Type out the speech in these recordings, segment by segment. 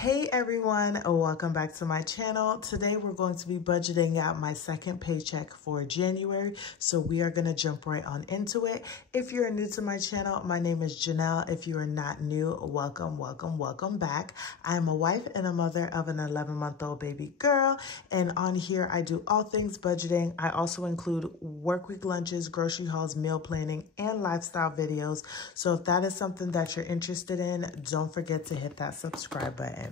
Hey everyone, welcome back to my channel. Today we're going to be budgeting out my second paycheck for January, so we are going to jump right on into it. If you're new to my channel, my name is Janelle. If you are not new, welcome back. I'm a wife and a mother of an 11-month-old baby girl, and on here I do all things budgeting. I also include work week lunches, grocery hauls, meal planning, and lifestyle videos. So if that is something that you're interested in, don't forget to hit that subscribe button.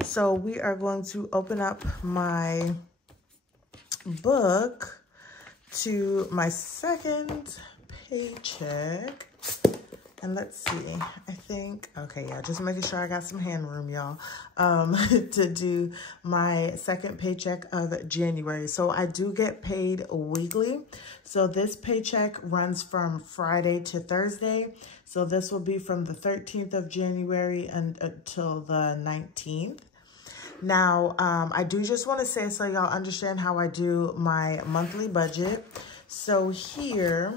So we are going to open up my book to my second paycheck. And let's see, I think, okay, yeah, just making sure I got some hand room, y'all, to do my second paycheck of January. So I do get paid weekly. So this paycheck runs from Friday to Thursday. So this will be from the 13th of January until the 19th. Now, I do just want to say, so y'all understand how I do my monthly budget. So here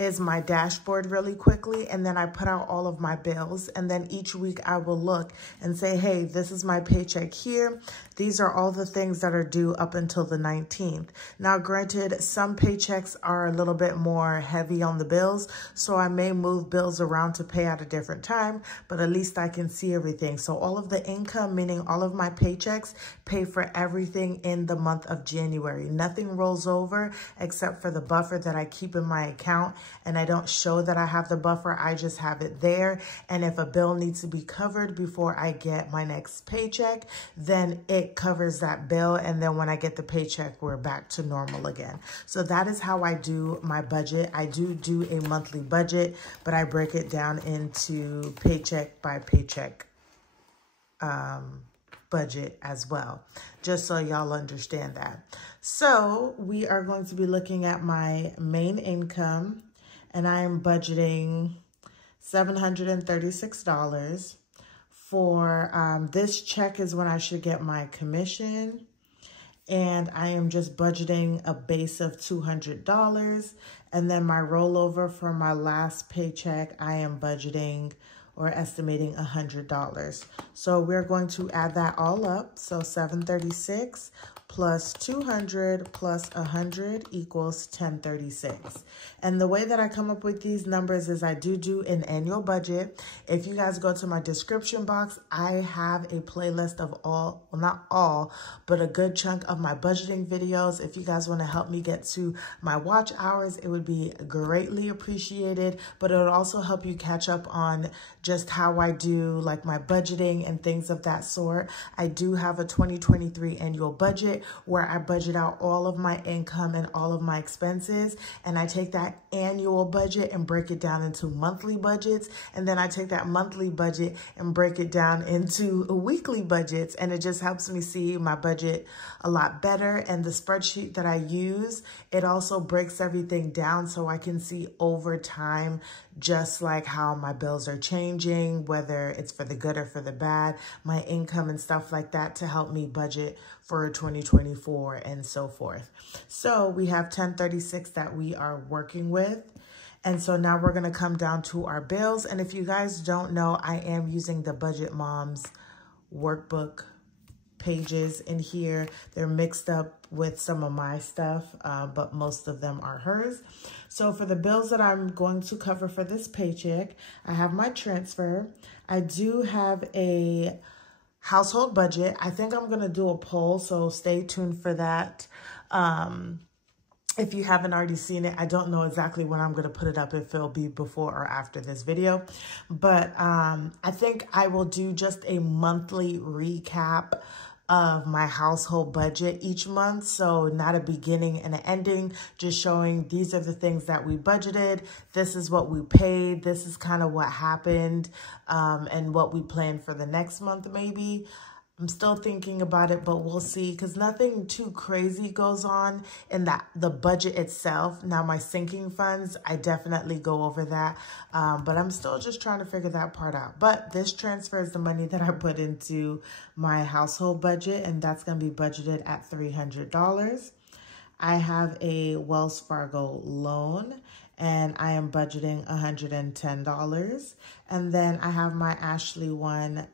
is my dashboard really quickly, and then I put out all of my bills, and then each week I will look and say, hey, this is my paycheck here. These are all the things that are due up until the 19th. Now, granted, some paychecks are a little bit more heavy on the bills, so I may move bills around to pay at a different time, but at least I can see everything. So all of the income, meaning all of my paychecks, pay for everything in the month of January. Nothing rolls over except for the buffer that I keep in my account, and I don't show that I have the buffer. I just have it there. And if a bill needs to be covered before I get my next paycheck, then it covers that bill. And then when I get the paycheck, we're back to normal again. So that is how I do my budget. I do a monthly budget, but I break it down into paycheck by paycheck budget as well, just so y'all understand that. So we are going to be looking at my main income, and I am budgeting $736 for this check is when I should get my commission. And I am just budgeting a base of $200. And then my rollover for my last paycheck, I am budgeting or estimating $100. So we're going to add that all up. So 736 plus 200 plus 100 equals 1036. And the way that I come up with these numbers is I do an annual budget. If you guys go to my description box, I have a playlist of all, well, not all, but a good chunk of my budgeting videos. If you guys want to help me get to my watch hours, it would be greatly appreciated, but it would also help you catch up on just how I do like my budgeting and things of that sort. I do have a 2023 annual budget where I budget out all of my income and all of my expenses, and I take that annual budget and break it down into monthly budgets, and then I take that monthly budget and break it down into weekly budgets, and it just helps me see my budget a lot better. And the spreadsheet that I use, it also breaks everything down so I can see over time just like how my bills are changing, whether it's for the good or for the bad, my income and stuff like that, to help me budget for 2024 and so forth. So we have 1036 that we are working with. And so now we're going to come down to our bills. And if you guys don't know, I am using the Budget Moms workbook pages in here. They're mixed up with some of my stuff, but most of them are hers. So for the bills that I'm going to cover for this paycheck, I have my transfer. I do have a household budget. I think I'm going to do a poll, so stay tuned for that. If you haven't already seen it, I don't know exactly when I'm going to put it up, if it'll be before or after this video. But I think I will do just a monthly recap of my household budget each month. So not a beginning and an ending, just showing these are the things that we budgeted. This is what we paid. This is kind of what happened and what we plan for the next month maybe. I'm still thinking about it, but we'll see, because nothing too crazy goes on in the budget itself. Now, my sinking funds, I definitely go over that, but I'm still just trying to figure that part out. But this transfer is the money that I put into my household budget, and that's going to be budgeted at $300. I have a Wells Fargo loan, and I am budgeting $110. And then I have my Ashley One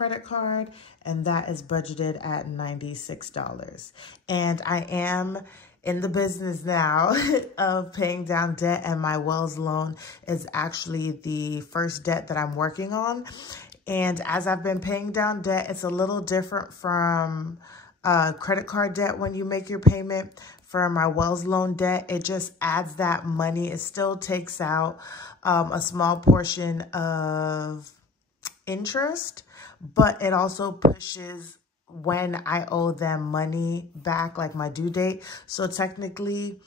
credit card, and that is budgeted at $96. And I am in the business now of paying down debt, and my Wells loan is actually the first debt that I'm working on. And as I've been paying down debt, it's a little different from credit card debt when you make your payment. For my Wells loan debt, it just adds that money. It still takes out a small portion of interest, but it also pushes when I owe them money back, like my due date. So technically,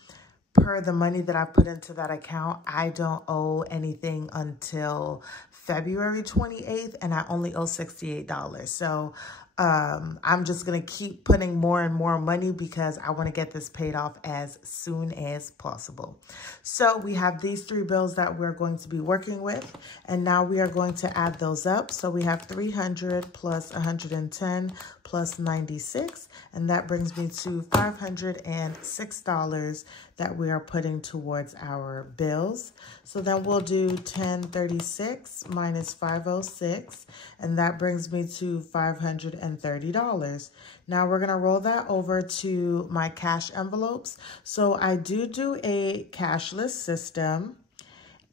per the money that I put into that account, I don't owe anything until February 28th, and I only owe $68. So I'm just going to keep putting more and more money because I want to get this paid off as soon as possible. So we have these 3 bills that we're going to be working with, and now we are going to add those up. So we have 300 plus 110 plus 96, and that brings me to $506 that we are putting towards our bills. So then we'll do 1036 minus 506, and that brings me to $530. Now we're gonna roll that over to my cash envelopes. So I do a cashless system,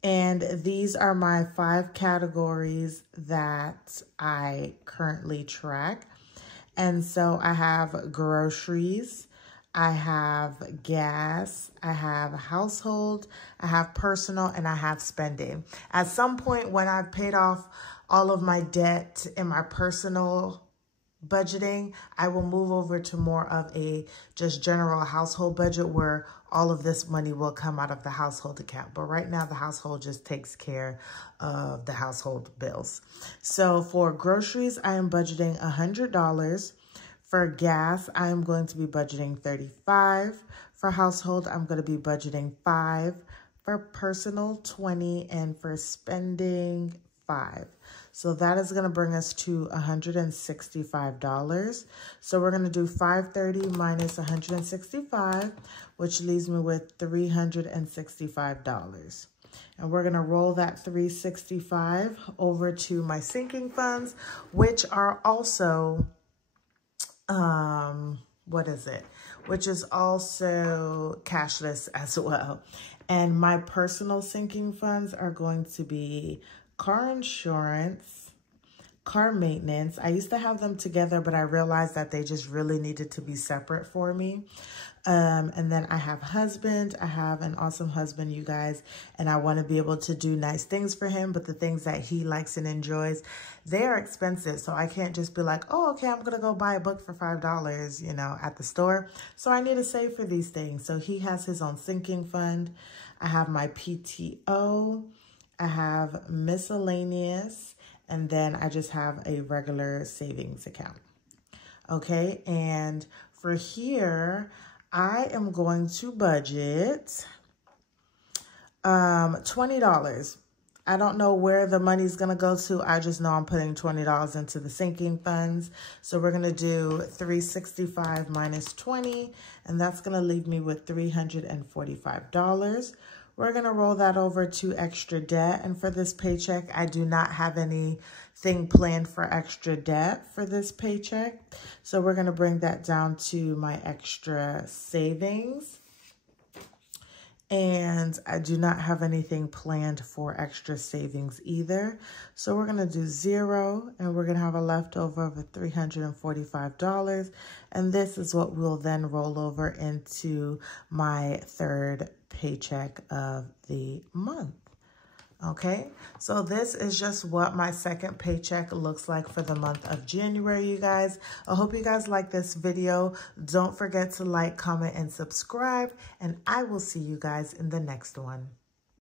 and these are my 5 categories that I currently track. And so I have groceries, I have gas, I have household, I have personal, and I have spending. At some point when I've paid off all of my debt in my personal budgeting, I will move over to more of a just general household budget where all of this money will come out of the household account. But right now the household just takes care of the household bills. So for groceries, I am budgeting $100. For gas, I am going to be budgeting $35. For household, I'm going to be budgeting $5. For personal, $20. And for spending, $5. So that is going to bring us to $165. So we're going to do $530 minus $165, which leaves me with $365. And we're going to roll that $365 over to my sinking funds, which are also, which is also cashless as well. And my personal sinking funds are going to be car insurance, car maintenance. I used to have them together, but I realized that they just really needed to be separate for me. And then I have husband. I have an awesome husband, you guys, and I want to be able to do nice things for him, but the things that he likes and enjoys, they are expensive. So I can't just be like, oh, okay, I'm going to go buy a book for $5, you know, at the store. So I need to save for these things. So he has his own sinking fund. I have my PTO. I have miscellaneous, and then I just have a regular savings account. Okay, and for here, I am going to budget $20. I don't know where the money's going to go to. I just know I'm putting $20 into the sinking funds. So we're going to do $365 minus 20, and that's going to leave me with $345. We're going to roll that over to extra debt. And for this paycheck, I do not have anything planned for extra debt for this paycheck. So we're going to bring that down to my extra savings. And I do not have anything planned for extra savings either. So we're going to do 0, and we're going to have a leftover of $345. And this is what we'll then roll over into my 3rd paycheck of the month. Okay, so this is just what my 2nd paycheck looks like for the month of January, you guys. I hope you guys like this video. Don't forget to like, comment, and subscribe, and I will see you guys in the next one.